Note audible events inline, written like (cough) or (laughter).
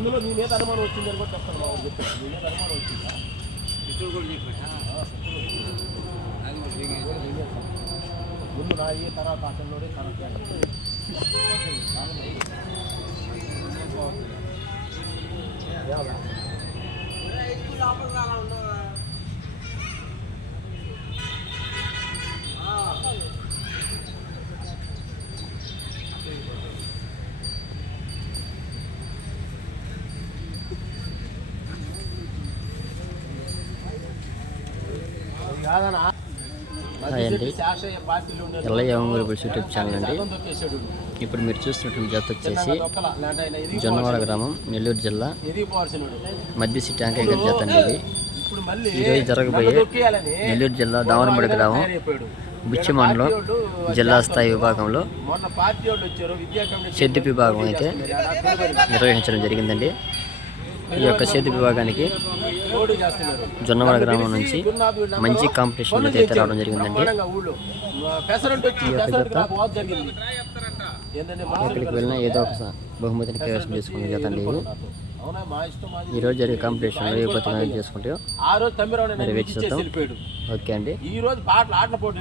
అందులో నీ మీద అనుమానం వచ్చిందని కూడా చెప్తాను మా వాడు చెప్పాడు నీ మీద అనుమానం వచ్చిందా? ముందు నా ఈ తర్వాత అతనిలోనే తర్వాత (laughs) హాయ్ అండి. ఎల్లయ్య ఒంగోలు యూట్యూబ్ ఛానల్ అండి. ఇప్పుడు మీరు చూస్తున్నటువంటి జత వచ్చేసి జొన్నవాడ గ్రామం నెల్లూరు జిల్లా. మధ్య సిటాంకయ్య గారి జత అండి ఇది ఈరోజు జరగబోయే నెల్లూరు జిల్లా దావనపడి గ్రామం. బిచ్చి మండలం జిల్లా స్థాయి విభాగంలో సేద్య విభాగం అయితే నిర్వహించడం జరిగిందండి ఈ యొక్క సేద్య విభాగానికి జొన్నవాడ గ్రామం నుంచి మంచి కాంపిటీషన్ అయితే రావడం జరిగిందండి. ఈ యొక్క జత ఎక్కడికి వెళ్ళినా ఏదో ఒక బహుమతిని కైవసం చేసుకునే జత అండి ఈరోజు జరిగే కాంపిటీషన్లో ఏ బతుకు చేసుకుంటే ఆ రోజు మరి ఓకే అండి. ఈ రోజు పాటలు ఆటల పోటీ